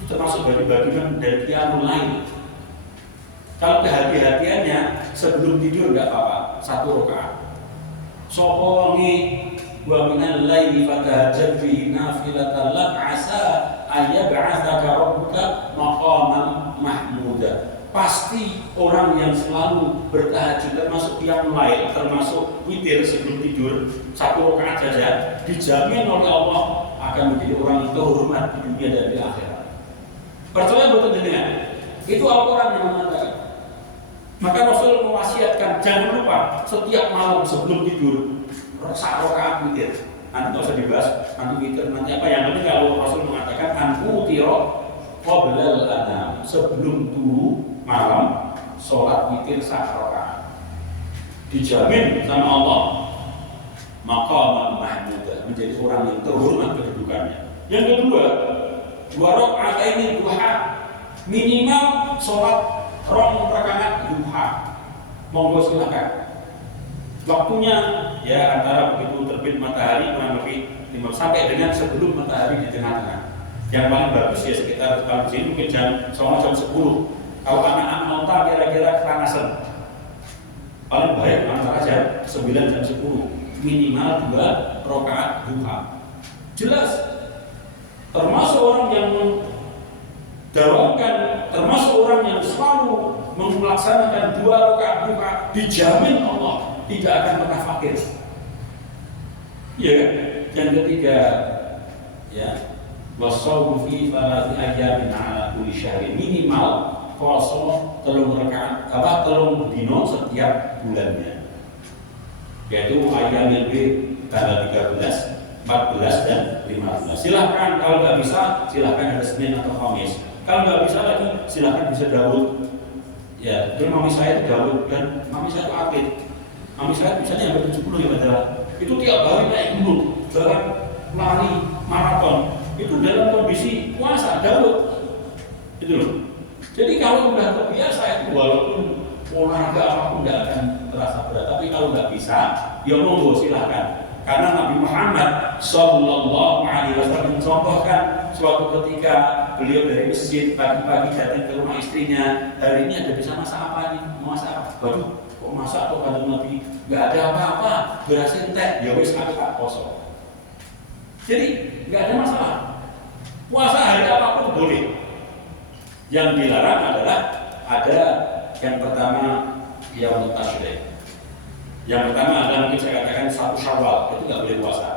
Itu termasuk bagi-bagian dari qiyamul lail. Kalau kehati-hatiannya sebelum tidur enggak apa-apa, 1 rakaat. Sapa ngi wa minal laili fatahajjat bihi nafilatan lak asa ayyab'atsaka rabbuka maqaman mahmuda. Pasti orang yang selalu bertahajud termasuk qiyamul lail, termasuk witir sebelum tidur 1 rakaat saja, dijamin oleh Allah akan menjadi orang yang terhormat di dunia dan di akhirat. Percaya betul dengan itu Al-Quran yang mengatakan. Maka Rasul mewasiatkan jangan lupa setiap malam sebelum tidur 1 rakaat witir. Nanti nggak usah dibahas nanti witir nanti apa, yang penting kalau Rasul mengatakan anku tiro qoblal anam, sebelum turu malam sholat witir 1 rakaat, dijamin sama Allah maqaman mahmuda, menjadi orang yang terhormat kedudukannya. Yang kedua, 2 rakaat duha, minimal sholat 2 rakaat duha. Monggo silakan. Waktunya ya antara begitu terbit matahari kurang lebih 5 sampai dengan sebelum matahari di tengah-tengah. Yang paling bagus ya sekitar kalau di sini mungkin jam 10. Kalau anak-anak nonton kira-kira kepanasan. Paling baik antara jam 9 dan 10. Minimal 2 rakaat duha. Jelas. Termasuk orang yang mendawamkan, termasuk orang yang selalu melaksanakan 2 rakaat duha, dijamin Allah tidak akan pernah fakir. Ya, yang ketiga, ya, wasaumu fi 3 ayyamin ala kulli syahrin, minimal puasa 3 rakaat, 3 dino setiap bulannya. Yaitu ayyamil bid tanggal 13, 14 dan 15. Silahkan kalau nggak bisa, silahkan ada Senin atau Kamis. Kalau nggak bisa lagi, silahkan bisa Daud. Ya, jadi mami saya itu Daud dan mami saya itu Akid. Mami saya misalnya sampai 70 ya padahal. Itu tiap hari naik gunung, jalan lari, maraton itu dalam kondisi puasa Daud itu loh. Jadi kalau udah terbiasa itu walaupun olahraga apapun tidak akan terasa berat. Tapi kalau nggak bisa, ya monggo silahkan. Karena Nabi Muhammad Sallallahu Alaihi Wasallam mencontohkan suatu ketika beliau dari masjid pagi-pagi datang ke rumah istrinya, hari ini ada bisa masak apa nih? Mau masak apa? Waduh, kok masak kok kata Nabi? Nggak ada apa-apa, beras entek, ya wis aku tak kosong. Jadi nggak ada masalah. Puasa hari apapun boleh. Yang dilarang adalah ada yang pertama yaumut tasyrik. Yang pertama adalah mungkin saya katakan 1 Syawal itu nggak boleh puasa.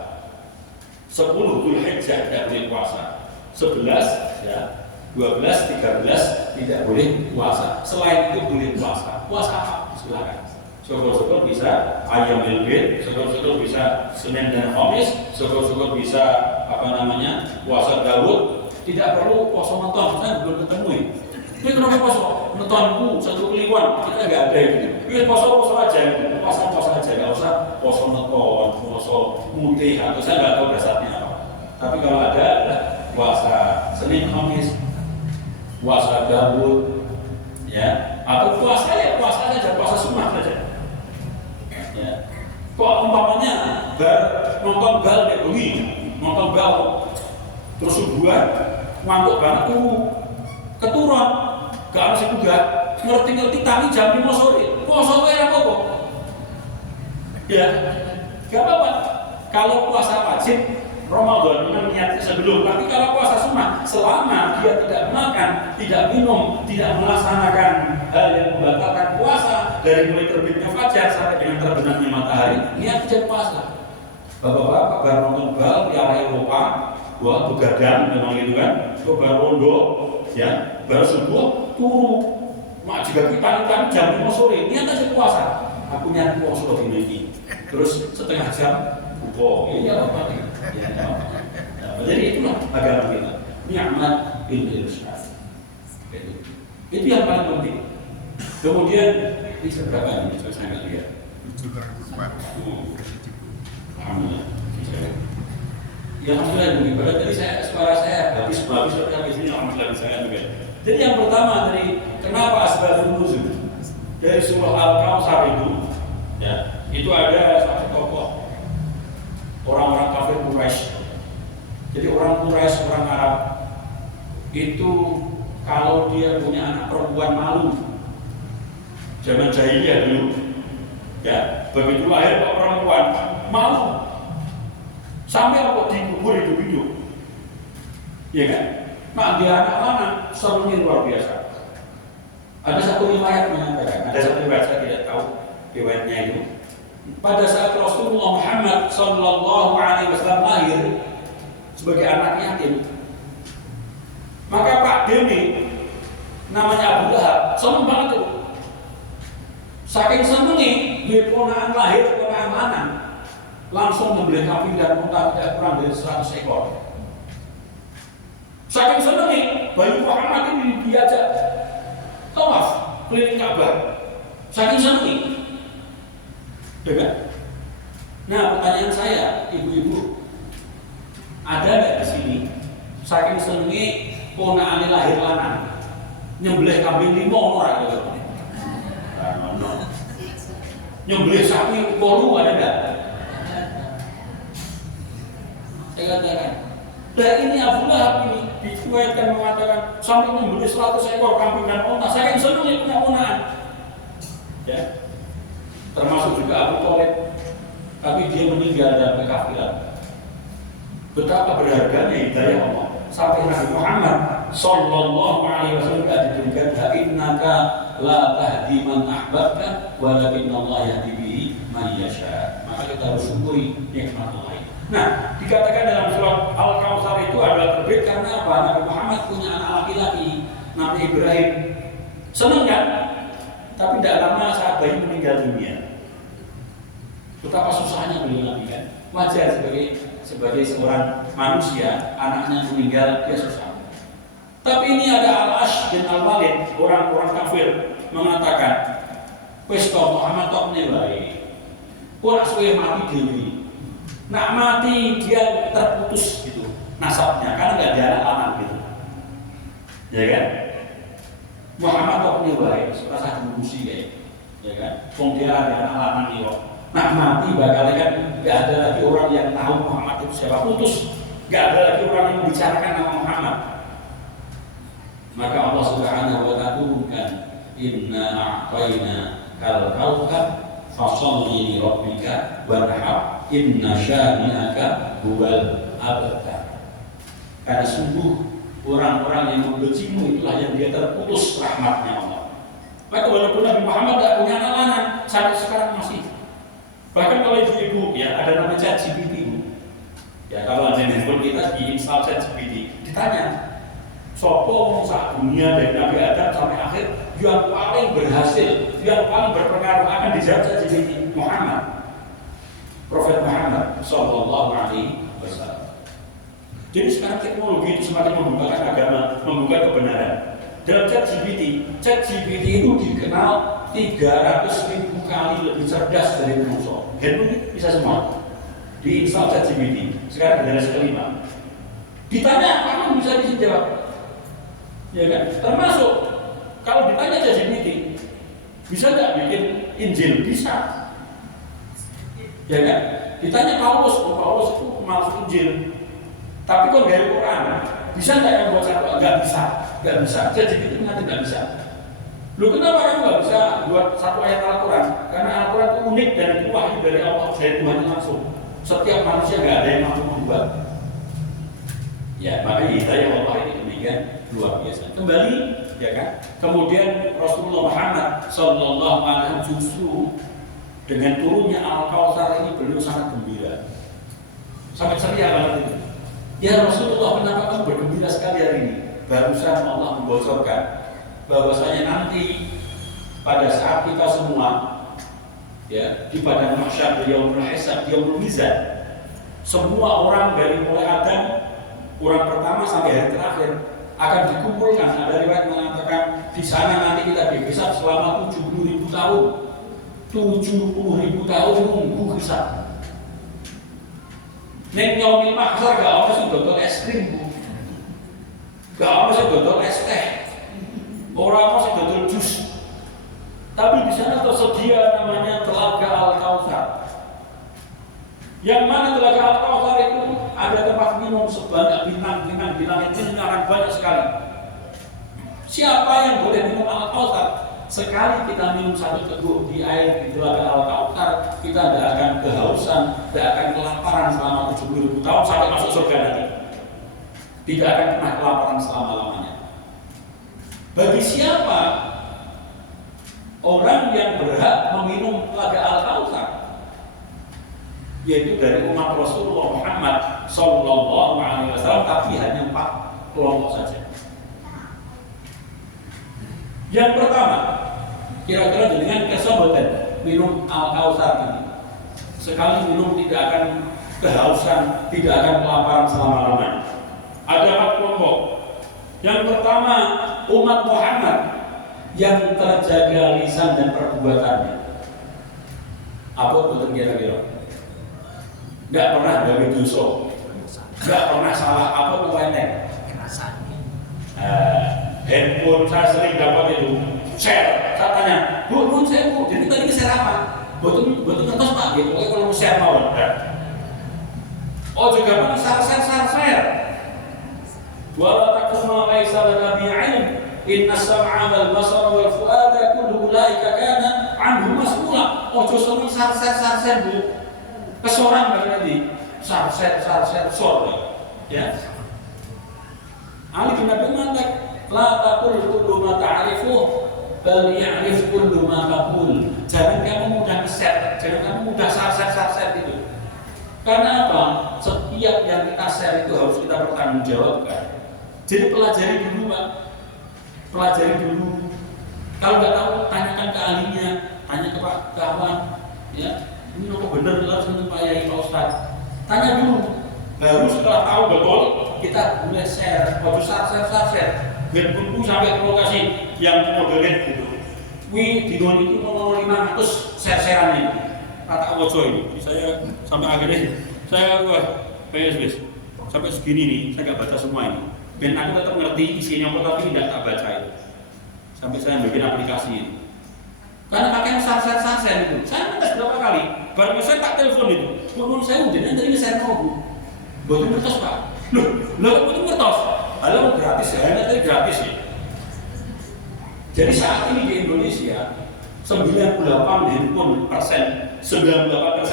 10 Dzulhijjah tidak boleh puasa. 11 ya, 12, 13 tidak boleh puasa. Selain itu boleh puasa. Puasa apa? Silakan. Syukur-syukur bisa Ayyamul Bid, syukur-syukur bisa Senin dan Khamis, syukur-syukur bisa puasa Daud. Tidak perlu puasa menton, saya belum ketemu ini. Ini kenapa puasa? Mentonku satu kliwon, kita nggak ada gitu. Ini puasa aja, puasa aja, nggak usah puasa menton, puasa mutih atau saya nggak tahu dasarnya apa. Tapi kalau ada adalah puasa Senin Khamis, puasa Daud, ya, atau puasa saja, puasa sunnah saja. Ya. Kok umpamanya nonton bal kayak begini, nonton bal terus subuhan, ngantuk banget keturun, gak harus juga ngerti tangi jam 5 sore, puasa apa? Ya, gak apa-apa. Kalau puasa wajib Ramadan memang niatnya sebelum, tapi kalau puasa sunnah selama dia tidak makan, tidak minum, tidak melaksanakan hal yang membatalkan puasa dari mulai terbitnya fajar sampai dengan terbenamnya matahari, niat jadi puasa. Bapak-bapak baru nonton bal di arah Eropa, gua begadang memang gitu kan, coba rondo, ya, baru subuh turu, mak juga kita jam 5 sore, niat aja puasa. Aku niat puasa ini, terus setengah jam buka, ini apa nih? Ya, jadi itulah agama kita. Ni'mat bil irsyad. Itu yang paling penting. Kemudian ini seberapa ini saya nggak lihat. Alhamdulillah. Ya alhamdulillah begitu. Tadi suara saya habis sampai sini alhamdulillah saya juga. Jadi yang pertama dari kenapa asbabun nuzul dari surah Al-Kautsar itu, ya, itu ada satu tokoh orang-orang kafir Quraisy. Jadi orang Quraisy, orang Arab itu kalau dia punya anak perempuan malu. Zaman jahiliyah dulu, ya, begitu lahir kok perempuan malu, sampai apa dikubur hidup-hidup, ya kan? Nah, dia anak mana? Serunya luar biasa. Ada satu riwayat mengatakan, ada satu riwayat saya tidak tahu riwayatnya itu. Pada saat Rasulullah Muhammad Sallallahu Alaihi Wasallam lahir sebagai anak yatim, maka Pak Demi namanya Abu Lahab senang banget tuh. Saking senengnya dia ponakan lahir, ponakan lanang, langsung membeli kambing dan unta tidak kurang dari 100 ekor. Saking senengnya bayi Muhammad ini diajak tawaf keliling Ka'bah. Saking senengnya. Dengar? Nah, pertanyaan saya, ibu-ibu, ada nggak di sini saking senengnya ponakan lahir lanang nyembelih kambing 5 orang gitu? Nyembelih sapi 10 ada nggak? Saya katakan, nah ini Abu Lahab ini dikuatkan mengatakan sampai nyembelih 100 ekor kambing dan unta. Saking senengnya punya ponakan. Ya. Termasuk juga Abu Thalib, tapi dia meninggal dalam kekafiran. Betapa berharganya hidayah Allah sampai Nabi Muhammad Sallallahu Alaihi Wasallam diberikan innaka la tahdi man ahbabta walakinnallaha yahdi bihi man yasha. Maka kita harus syukuri nikmat Allah. Nah, dikatakan dalam surat Al-Kautsar itu adalah terbit karena apa? Nabi Muhammad punya anak laki-laki namanya Ibrahim. Senang kan? Tapi tidak lama saat bayi meninggal dunia. Betapa susahnya beliau Nabi kan? Wajar sebagai seorang manusia, anaknya meninggal, dia susah. Tapi ini ada Al-Ash bin Al-Walid, orang-orang kafir mengatakan, wis Muhammad tok nilai, kok suwe mati dewi. Nak mati dia terputus gitu, nasabnya, karena nggak ada anak lanang gitu, ya kan? Muhammad kok punya baik, rasa diurusi kayak, ya kan? Wong dia ada anak lanang itu, nah nanti bakal kan nggak ada lagi orang yang tahu Muhammad itu siapa, putus, nggak ada lagi orang yang membicarakan nama Muhammad. Maka Allah Subhanahu wa Ta'ala turunkan, Inna a'tayna kal kautsar fasholli li rabbika wanhar inna syani'aka huwal abtar. Karena sungguh orang-orang yang membencimu itulah yang dia terputus rahmatnya Allah. Maka walaupun Nabi Muhammad tidak punya anak lanang, sampai sekarang masih. Bahkan kalau ibu-ibu ya ada namanya ChatGPT. Ya kalau ada handphone kita diinstal ChatGPT, ditanya sopo sak dunia dari Nabi Adam sampai akhir yang paling berhasil, yang paling berpengaruh akan dijawab ChatGPT Muhammad, Prophet Muhammad Sallallahu Alaihi Wasallam. Jadi sekarang teknologi itu semakin membukakan agama, membuka kebenaran. Dalam ChatGPT itu dikenal 300.000 kali lebih cerdas dari manusia. Handphone bisa semua. Diinstal ChatGPT. Sekarang generasi kelima. Ditanya apa bisa dijawab. Ya kan? Termasuk kalau ditanya ChatGPT, bisa nggak bikin Injil? Bisa. Ya kan? Ditanya Paulus itu malas Injil. Tapi kok dari Quran, bisa nggak yang buat satu? Nggak bisa. ChatGPT nanti nggak bisa. Lu kenapa kamu nggak bisa buat satu ayat Al-Quran? Karena Al-Quran itu unik dan itu wahyu dari Allah, dari Tuhan langsung. Setiap manusia nggak ada yang mampu membuat. Ya, makanya hidayah Allah ini demikian luar biasa. Kembali, ya kan? Kemudian Rasulullah Muhammad Sallallahu Alaihi Wasallam justru dengan turunnya Al-Kautsar ini beliau sangat gembira, sangat ceria banget itu. Ya Rasulullah, kenapa kamu bergembira sekali hari ini? Barusan Allah membocorkan bahwasanya nanti pada saat kita semua ya di padang mahsyar, yaumul hisab, yaumul mizan, semua orang dari mulai Adam, orang pertama sampai hari terakhir akan dikumpulkan. Ada riwayat mengatakan di sana nanti kita dihisab selama 70.000 tahun. 70.000 tahun nunggu hisab. Nek nyomi mahsyar gak ono sing dodol es krim, Bu. Gak ono sing dodol es teh. Ora ono sing dodol jus. Tapi di sana tersedia namanya Telaga Al-Kautsar. Yang mana Telaga Al-Kautsar itu ada tempat minum sebanyak bintang-bintang di langit ini akan banyak sekali. Siapa yang boleh minum Al-Kautsar? Sekali kita minum satu teguk di air di Telaga Al-Kautsar, kita tidak akan kehausan, tidak akan kelaparan selama 70.000 tahun sampai masuk surga nanti. Tidak akan pernah kelaparan selama-lamanya. Bagi siapa orang yang berhak meminum Telaga Al-Kautsar? Yaitu dari umat Rasulullah Muhammad Sallallahu Alaihi Wasallam, tapi hanya 4 kelompok saja. Yang pertama, kira-kira dengan kesobotan minum Al-Kautsar ini. Sekali minum tidak akan kehausan, tidak akan kelaparan selama-lamanya. Ada 4 kelompok. Yang pertama, umat Muhammad yang terjaga lisan dan perbuatannya. Apa betul kira-kira? Gak pernah gawe dosa, gak pernah salah apa melenteng. Handphone saya sering dapat itu share, saya tanya, Bu, saya Bu, jadi tadi share apa? Betul ngertos Pak, gitu. Pokoknya kalau share mau. Oh juga Pak, share. Wala takuma laisa laka bi'ilm, inna sam'a wal basara wal fuada kullu ulaika kana anhu mas'ula. Oh justru share Bu. Kesoran berarti share ya. Ali bin Abi Thalib la taqul kullu ma ta'rifu bal ya'rif kullu ma taqul. Jangan kamu mudah share, jangan kamu mudah share itu. Karena apa? Setiap yang kita share itu harus kita pertanggungjawabkan. Jadi pelajari dulu, Pak. Pelajari dulu. Kalau nggak tahu, tanyakan ke ahlinya, tanya ke Pak kawan, ya. Ini kok benar harus Pak Yai, Pak Ustadz. Tanya dulu. Baru setelah tahu betul, kita boleh share. Waktu share. Biar buku sampai ke lokasi yang moderate gitu. Wih, di dunia itu mau 500 share-sharean ini. Kata Wojo ini. Saya sampai akhirnya saya wah, PSBS. sampai segini nih, saya nggak baca semua ini. Dan aku tetap ngerti isinya apa, tapi tidak tak baca itu. Sampai saya bikin aplikasi itu. Karena pakai sarsen itu, saya ngetes berapa kali. Baru saya tak telepon itu, telepon saya udah nanti ini saya mau buat ngetos pak. Loh itu ngetos? Halo gratis ya, nanti gratis ya. Jadi saat ini di Indonesia 98%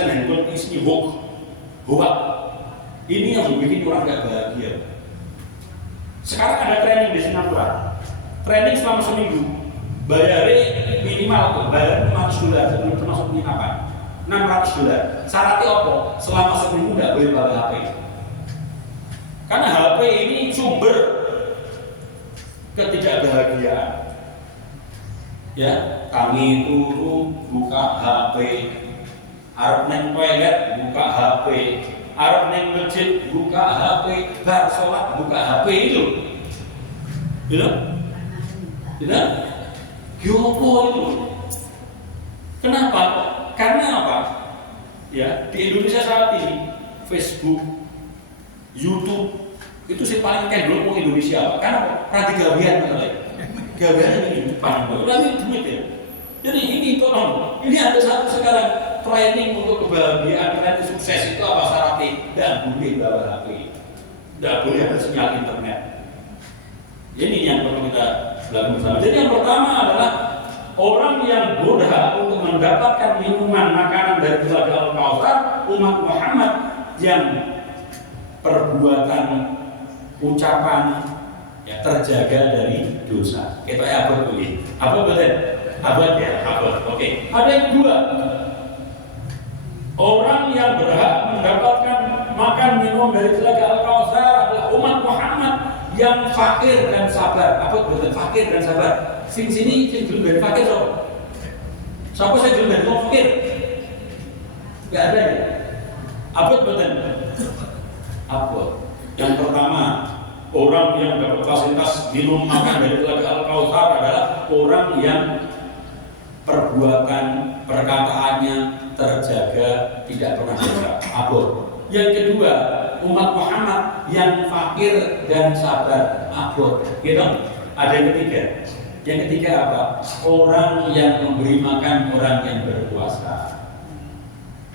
handphone isinya hoax. Ini yang bikin orang gak bahagia. Sekarang ada training di Singapura, training selama seminggu, bayarnya minimal, bayar $500 sebelum termasuk penginapan, $600. Syaratnya apa? Selama seminggu nggak boleh bawa HP. Karena HP ini sumber ketidakbahagiaan. Ya, kami turu buka HP, arep neng toilet buka HP, arep neng masjid buka HP, bar sholat buka HP itu. Gitu? Gitu? Gyopo itu. Kenapa? Karena apa? Ya, di Indonesia saat ini Facebook, YouTube itu sih paling kendor mau Indonesia. Karena rada gawean masalahnya. Gawean ini paling berarti duit ya. Jadi ini tolong, ini ada satu sekarang training untuk kebahagiaan, training sukses itu apa syaratnya? Tidak boleh bawa HP, tidak boleh ada sinyal internet. Ini yang perlu kita lakukan bersama. Jadi yang pertama adalah orang yang berhak untuk mendapatkan minuman makanan dari telaga Al-Kautsar, umat Muhammad yang perbuatan ucapan ya, terjaga dari dosa. Kita abad boleh. Abad betul? Abad ya, abad. Oke. Ada yang kedua. Orang yang berhak mendapatkan makan minum dari telaga Al-Kautsar adalah umat Muhammad yang fakir dan sabar. Abad betul? Fakir dan sabar. Sini jelum dari fakir sob. Siapa saya jelum dari fakir? Gak ada ya. Abad betul? Abad. Yang pertama, orang yang dapat fasilitas minum makan dari telaga Al-Kautsar adalah orang yang perbuatan perkataannya terjaga, tidak pernah dosa. Abad. Yang kedua, umat Muhammad yang fakir dan sabar. Abad. Gitu? Ada yang ketiga. Yang ketiga apa? Orang yang memberi makan orang yang berpuasa.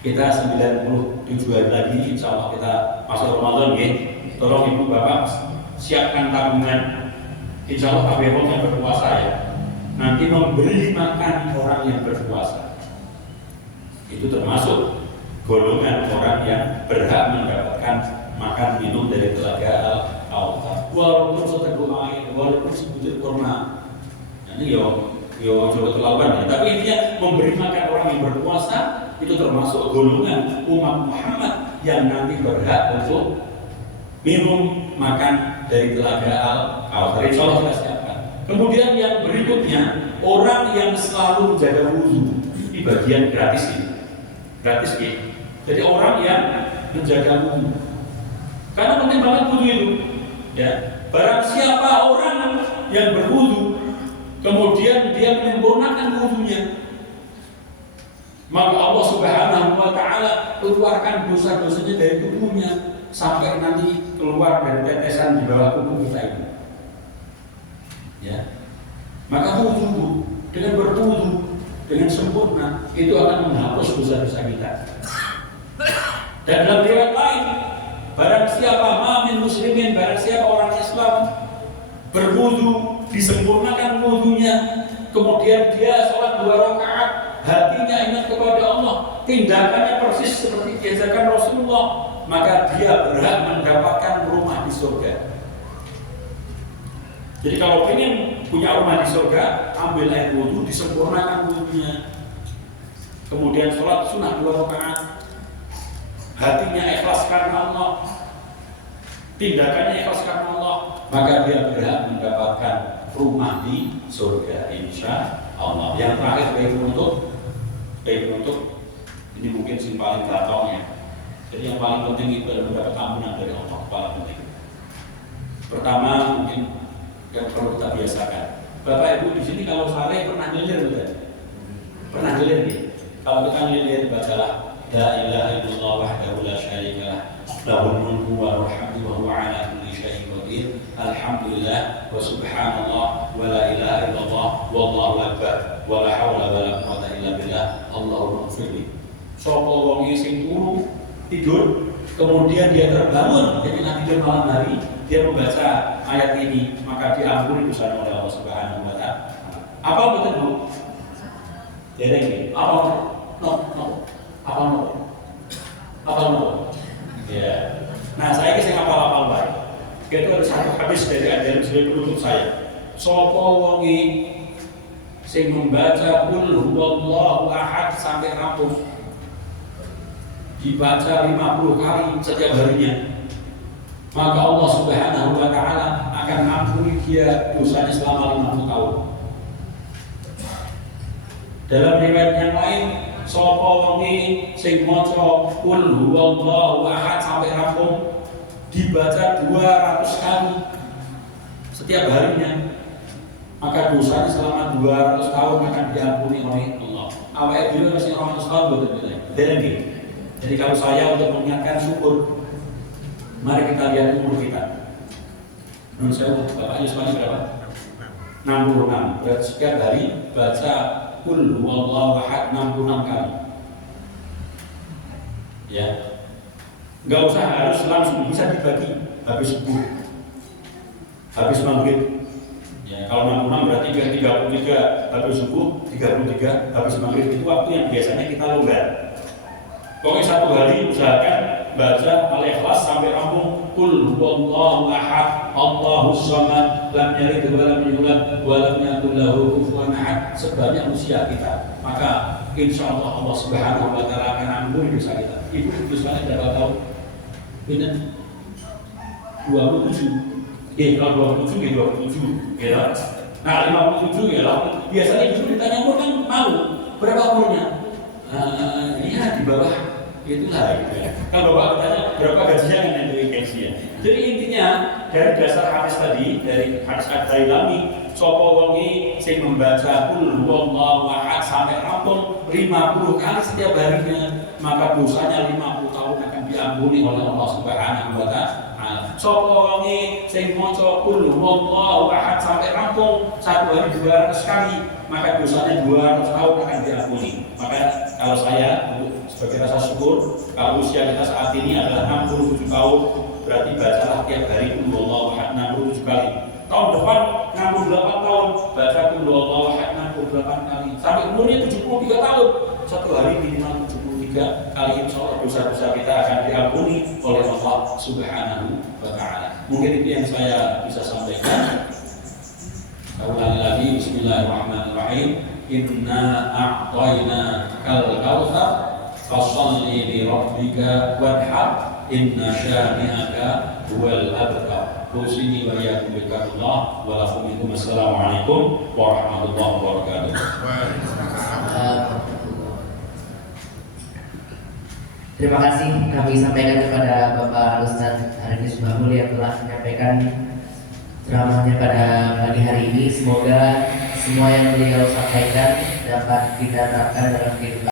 Kita 97 hari lagi, insya Allah kita masuk Ramadan ya. Tolong ibu bapak siapkan tabungan. Insya Allah Pak Bepom yang berpuasa ya. Nanti memberi makan orang yang berpuasa. Itu termasuk golongan orang yang berhak mendapatkan makan minum dari telaga Al-Kautsar. Walaupun seteguk air, walaupun sebutir kurma. Ini yo coba terlawan ya. Tapi intinya memberi makan orang yang berpuasa itu termasuk golongan umat Muhammad yang nanti berhak untuk minum makan dari telaga Al-Kautsar. Insya Allah kita siapkan. Kemudian yang berikutnya orang yang selalu menjaga wudhu. Ini bagian gratis ini. Gratis ya. Jadi orang yang menjaga wudhu. Karena penting banget wudhu itu. Ya. Barang siapa orang yang berwudhu kemudian dia menyempurnakan wudhunya, maka Allah Subhanahu wa Ta'ala keluarkan dosa-dosanya dari tubuhnya sampai nanti keluar dari tetesan di bawah kuku kita ini. Ya, maka wudhu dengan berwudhu dengan sempurna itu akan menghapus dosa-dosa kita. Dan dalam riwayat lain, barang siapa mamin muslimin, barang siapa orang Islam berwudhu, disempurnakan wudhunya, kemudian dia sholat 2 rakaat, hatinya ingat kepada Allah, tindakannya persis seperti diajarkan Rasulullah, maka dia berhak mendapatkan rumah di surga. Jadi kalau ingin punya rumah di surga, ambil air wudhu, disempurnakan wudhunya, kemudian sholat sunnah 2 rakaat, hatinya ikhlas karena Allah, tindakannya ikhlas karena Allah, maka dia berhak mendapatkan rumah di surga, insya Allah. Yang terakhir baik penutup, ini mungkin yang paling gampangnya. Jadi yang paling penting itu adalah mendapat ampunan dari Allah, paling penting. Pertama mungkin yang perlu kita biasakan. Bapak Ibu di sini kalau sore pernah nyelir bukan? Pernah nyelir nih. Kalau kita nyelir bacalah La ilaha illallah wahdahu la syarika lah lahul mulku wa lahul hamdu wa huwa ala kulli syai'in qadir. Alhamdulillah wa subhanallah wa la ilaha illallah wallahu akbar wa la haula wa la quwwata illa billah. Allahumma ighfirli. Sapa wong sing turu tidur kemudian dia terbangun ketika tidur malam hari, dia membaca ayat ini, maka diampuni dosanya oleh Allah Subhanahu wa taala. Apa betul Bu? Dereng apa? Apa? Ya. Nah, saya sing apal-apal bae. Itu ada satu hadis dari ajaran sebagai penutup saya. Sapa wonge sing membaca qul huwallahu ahad sampai rampung, dibaca 50 kali setiap harinya, maka Allah Subhanahu wa taala akan ampuni dia dosanya selama 50 tahun. Dalam riwayat yang lain, sapa wonge sing maca qul huwallahu ahad sampai rampung, dibaca 200 kali setiap harinya, maka dosanya selama 200 tahun akan diampuni oleh Allah. Awake dhewe masih 200 tahun betul-betul. Jadi kalau saya untuk mengingatkan syukur, mari kita lihat umur kita. Menurut saya, bapaknya semuanya berapa? 66. Berarti setiap hari baca qul huwallahu ahad 66 kali. Ya, nggak usah harus langsung, bisa dibagi habis subuh, habis maghrib. Ya, kalau 66 berarti 33 habis subuh, 33 habis maghrib. Itu waktu yang biasanya kita longgar. Pokoknya satu hari usahakan baca Al-Ikhlas sampai rampung. Qul huwallahu ahad, Allahus samad, lam yalid wa lam yulad wa lam yakul lahu kufuwan ahad sebanyak usia kita. Maka insyaallah Allah Subhanahu wa taala akan ampuni dosa kita. Ibu dosanya berapa tahun? Benar 27. Kalau 27 ya 27. Ya. Nah, 57 ya lah. Biasanya ibu ditanya umur kan malu. Berapa umurnya? Iya di bawah itulah gitu ya. Kalau bapak bertanya berapa gajinya kan itu gajinya. Jadi intinya dari dasar hadis tadi, dari hadis Ad-Dailami, sapa wonge sing membaca qul huwallahu ahad sampai rampung 50 kali setiap harinya, maka dosanya 50 tahun akan diampuni oleh Allah Subhanahu wa taala. Sapa wonge sing maca qul huwallahu ahad sampai rampung satu hari 200 kali, maka dosanya 200 tahun akan diampuni. Maka kalau saya sebagai rasa syukur, kalau usia kita saat ini adalah 67 tahun, berarti bacalah tiap hari qul huwallahu ahad 67 kali. Tahun depan 68 tahun, baca qul huwallahu ahad 68 kali. Sampai umurnya 73 tahun, satu hari minimal 73 kali, insyaallah dosa-dosa kita akan diampuni oleh Allah Subhanahu wa taala. Mungkin itu yang saya bisa sampaikan. Ulangi lagi, bismillahirrahmanirrahim. Inna a'tayna kal kautsar fasholli li rabbika wanhar inna syani'aka huwal abtar. Usini wa iyyakum bittaqwallah wa lakum minkum. Assalamualaikum warahmatullahi wabarakatuh. Terima kasih kami sampaikan kepada Bapak Ustaz Arifis Bahmul yang telah menyampaikan ceramahnya pada pagi hari ini. Semoga semua yang beliau sampaikan dapat kita terapkan dalam kehidupan